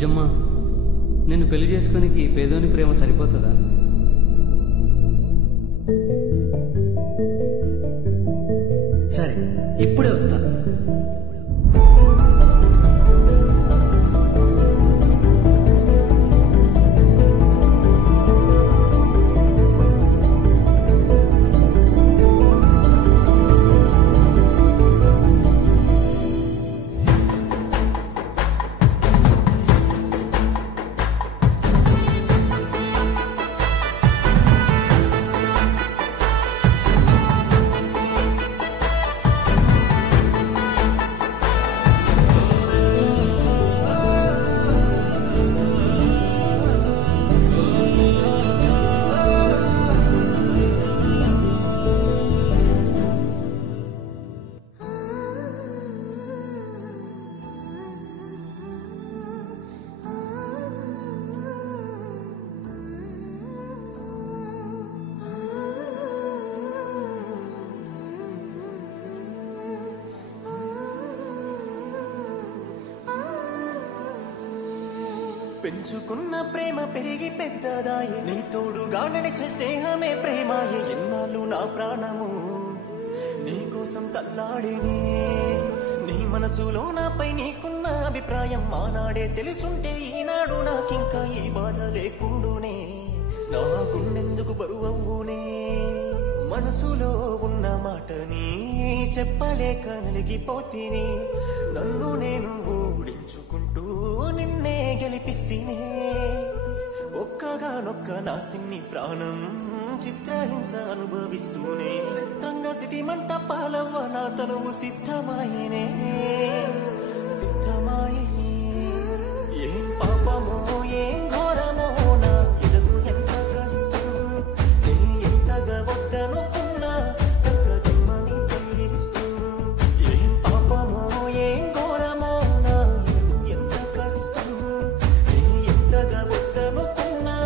బుజ్జమ్మ, నేను పెళ్లి చేసుకోనికి పేదోని ప్రేమ సరిపోతుందా? సరే, ఇప్పుడే వస్తా. పెంచుకున్న ప్రేమ పెరిగి పెద్దదాయే, నీ తోడుగా నడిచే స్నేహమే ప్రేమాయే. ఎన్నాళ్ళు నా ప్రాణము నీ కోసం తల్లాడినే, నీ మనసులో నాపై నీకున్న అభిప్రాయం ఆనాడే తెలుసుంటే ఈనాడు నాకింకా ఈ బాధ లేకుండునే. నా గుండెందుకు బరువవునే, మనసులో ఉన్న మాటని చెప్పలేక నలిగిపోతీని. నన్ను నేను ఓడించుకుంటూ నిన్నే గెలిపిస్తీనే. ఒక్కగానొక్క నా సిన్ని ప్రాణం చిత్రహింస అనుభవిస్తూనే, చిత్రంగా సితిమంట పాలవ్వ నా తనువు సిద్ధమాయనే, సిద్ధమాయనే. ఏం పాపమో ఏం ఘోరమో నా ఎదుగు ఎంత కష్టం, నీ ఎంతగా వద్దనుకున్నా తగ్గదమ్మని ఇష్టం. ఏం పాపమో ఏం ఘోరమో నా ఎదుగు ఎంత కష్టం, నీ ఎంతగా వద్దనుకున్నా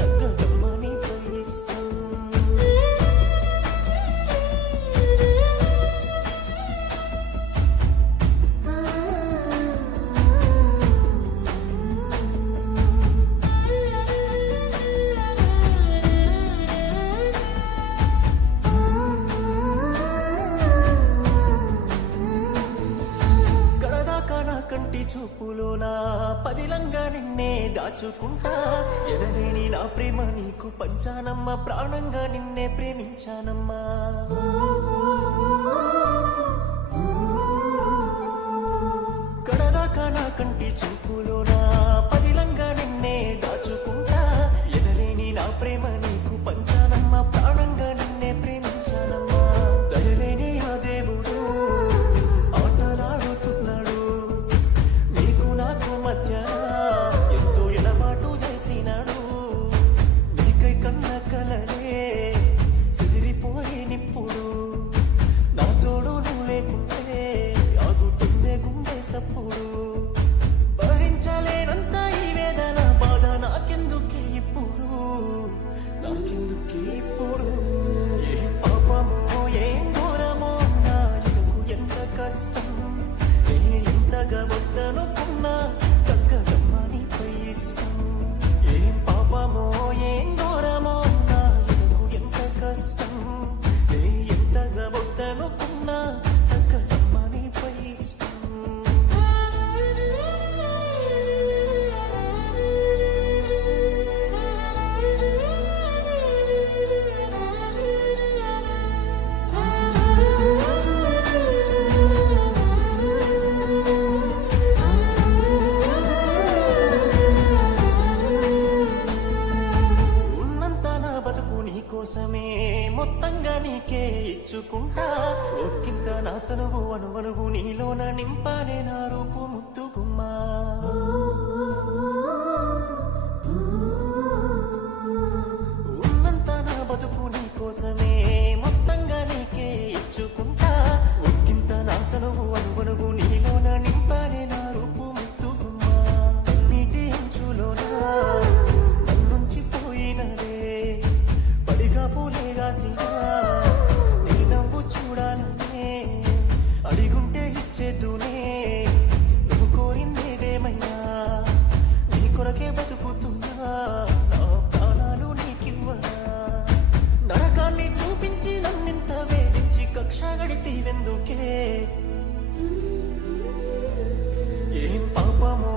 తగ్గదమ్మని ఇష్టం. కంటి చూపులోనా పదిలంగా నిన్నే దాచుకుంటా. ఎనలేని నా ప్రేమ నీకు పంచానమ్మా, ప్రాణంగా నిన్నే ప్రేమించానమ్మా. కడదాకా నా కంటి చూపులోనా పదిలంగా నిన్నే దాచుకుంటా. ఎనలేని నా ప్రేమ నీకు పంచానమ్మా, ప్రాణంగా నిన్నే ప్రేమించానమ్మా. దయలేని ఆ దేవుడు ఆటలాడుతున్నాడు, నీకు నాకు మధ్య ఎంతో ఎడబాటు చేసినాడు. నీకై కన్న కలలే సిదిరిపోయే నిప్పుడు, నా తోడు నువ్వు లేకుంటే ఆగుతుందే గుండె సప్పుడు. భరించలేనంత ఈ వేదన బాధ నాకెందుకే ఇప్పుడు, నాకెందుకే ఇప్పుడు. ఏం పాపమో ఏం ఘోరమో నా ఎదుగు ఎంత కష్టం, నే ఎంతగా వద్దనుకున్నా తగ్గదమ్మా నీపై ఇష్టం. ఏం పాపమో ఏం ఘోరమో నా ఎదుగు ఎంత కష్టం, నే ఎంతగా వద్దనుకున్నా తగ్గదమ్మా నీపై ఇష్టం. ఉన్నంత నా బతుకు నీకోసమే మొత్తంగా నీకే ఇచ్చుకుంటా. ఒక్కింత నా తనువు అనువనువు నీలోన నింపానే నా రూపు ముద్దుగుమ్మా. ఉన్నంత నా బతుకు నీకోసమే మొత్తంగా నీకే ఇచ్చుకుంటా. ఒక్కింత నా తనువు అనువనువు నీలోన నింపానే నా రూపు ముద్దుగుమ్మా. కన్నీటి అంచులోన నన్నుంచి పోయినదే పడిగా పూలేగాసినా, నీ నవ్వు చూడాలనే అడిగుంటే ఇచ్చేద్దునే. నువ్వు కోరిందేదేమైనా నిమిష గడితీవెందుకే ఏం పాపమో